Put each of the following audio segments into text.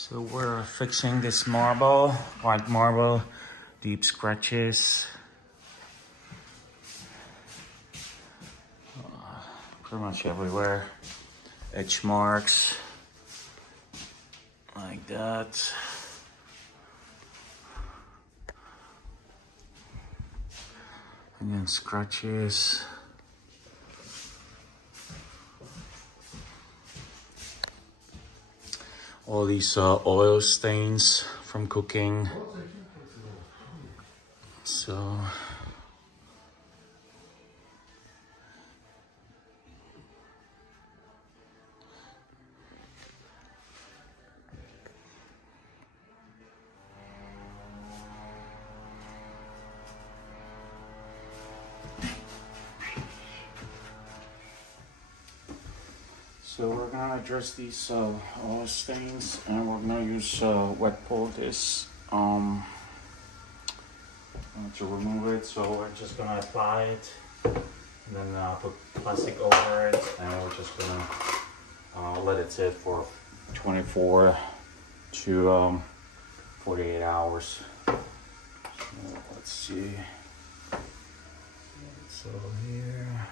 So we're fixing this marble, white marble, deep scratches. Pretty much everywhere. Etch marks, like that. And then scratches. All these oil stains from cooking. So we're gonna address these oil stains, and we're gonna use wet poultice to remove it. So we're just gonna apply it, and then put plastic over it, and we're just gonna let it sit for 24 to 48 hours. So let's see. So here.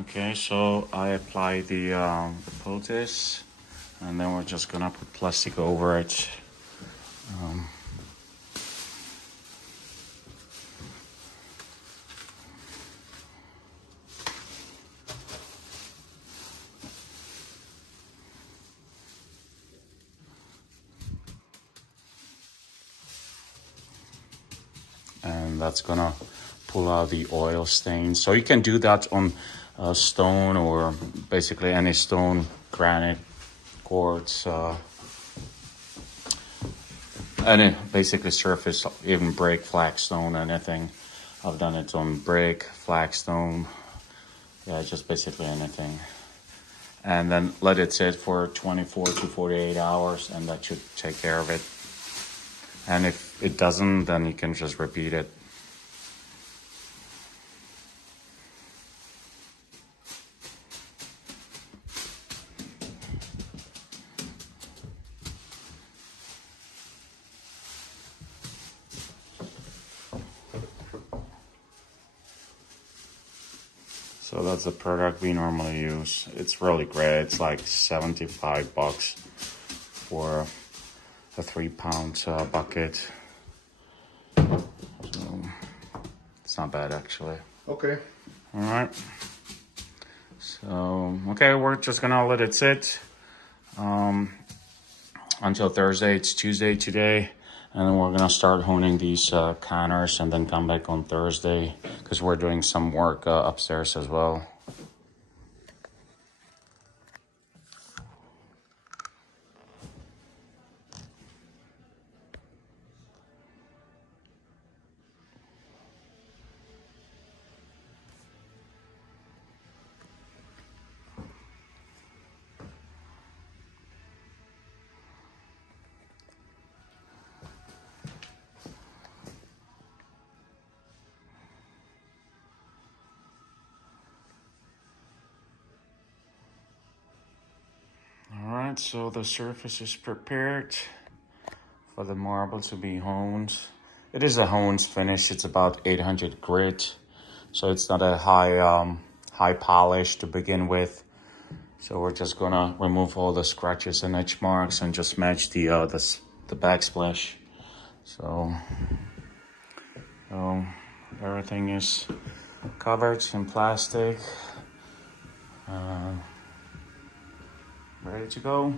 Okay, so I apply the poultice, and then we're just gonna put plastic over it. And that's gonna pull out the oil stains. So you can do that on stone, or basically any stone, granite, quartz, any basically surface, even brick, flagstone, anything. I've done it on brick, flagstone, yeah, just basically anything. And then let it sit for 24 to 48 hours, and that should take care of it. And if it doesn't, then you can just repeat it. So that's the product we normally use. It's really great. It's like $75 for a 3-pound bucket. So it's not bad, actually. Okay. All right. So, okay, we're just gonna let it sit. until Thursday. It's Tuesday today. And then we're gonna start honing these counters and then come back on Thursday because we're doing some work upstairs as well. Alright, so the surface is prepared for the marble to be honed. It is a honed finish. It's about 800 grit, so it's not a high polish to begin with. So we're just gonna remove all the scratches and etch marks and just match the backsplash. So everything is covered in plastic. Ready to go.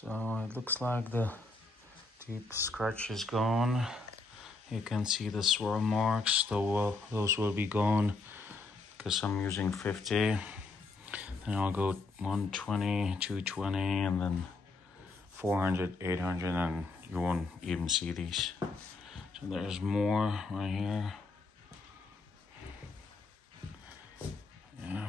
So it looks like the deep scratch is gone. You can see the swirl marks, those will be gone because I'm using 50. Then I'll go 120, 220, and then 400, 800, and you won't even see these. So there's more right here. Yeah.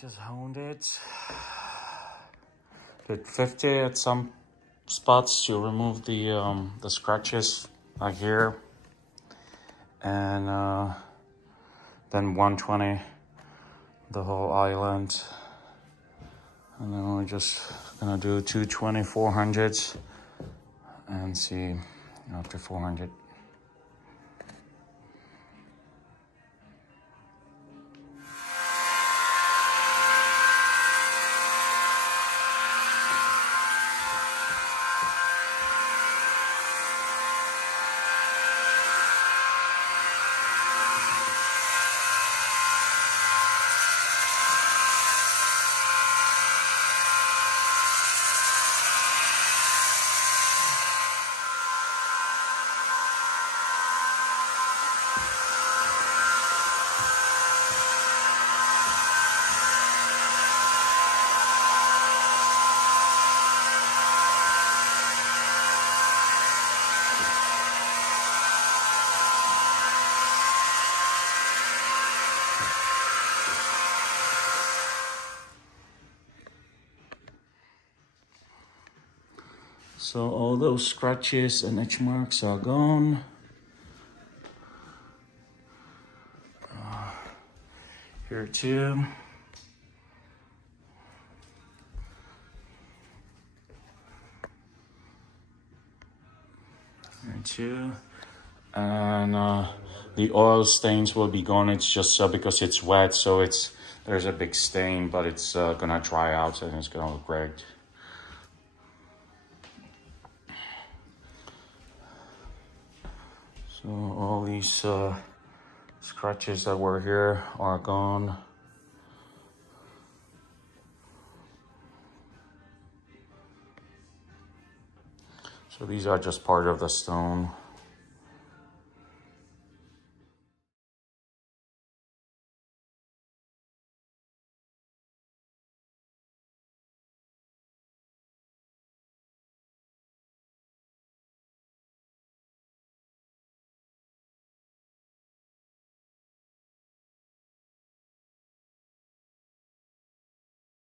just honed it. Did 50 at some spots to remove the scratches like here, and then 120 the whole island, and then we're just gonna do 220 400s and see after 400. So all those scratches and etch marks are gone. Here too. Here too. And the oil stains will be gone. It's just because it's wet, so there's a big stain, but it's gonna dry out and it's gonna look great. So all these scratches that were here are gone. So these are just part of the stone.